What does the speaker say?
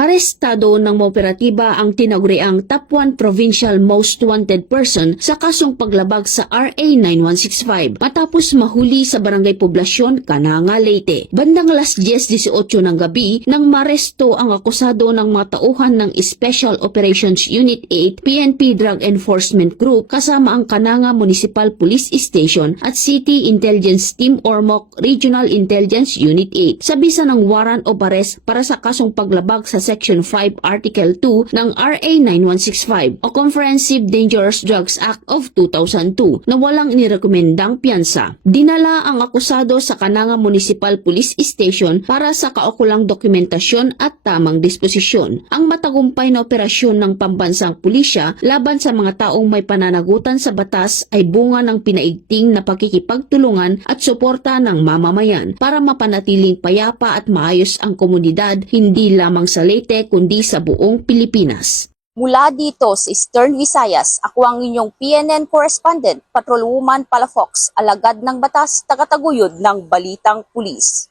Arestado ng mga operatiba ang tinaguriang Top 1 Provincial Most Wanted Person sa kasong paglabag sa RA 9165 matapos mahuli sa Barangay Poblasyon, Cananga, Leyte. Bandang alas 10:18 ng gabi nang maresto ang akusado ng mga tauhan ng Special Operations Unit 8 PNP Drug Enforcement Group kasama ang Cananga Municipal Police Station at City Intelligence Team Ormoc Regional Intelligence Unit 8 sa bisa ng warrant of arrest para sa kasong paglabag sa Section 5 Article 2 ng RA 9165 o Comprehensive Dangerous Drugs Act of 2002 na walang inirekomendang piyansa. Dinala ang akusado sa Cananga Municipal Police Station para sa kaukulang dokumentasyon at tamang disposisyon. Ang matagumpay na operasyon ng pambansang pulisya laban sa mga taong may pananagutan sa batas ay bunga ng pinaigting na pakikipagtulungan at suporta ng mamamayan para mapanatiling payapa at maayos ang komunidad hindi lamang sa Leyte kundi sa buong Pilipinas. Mula dito sa Eastern Visayas, ako ang inyong PNN correspondent, Patrolwoman Palafox, alagad ng batas, tagataguyod ng Balitang Pulis.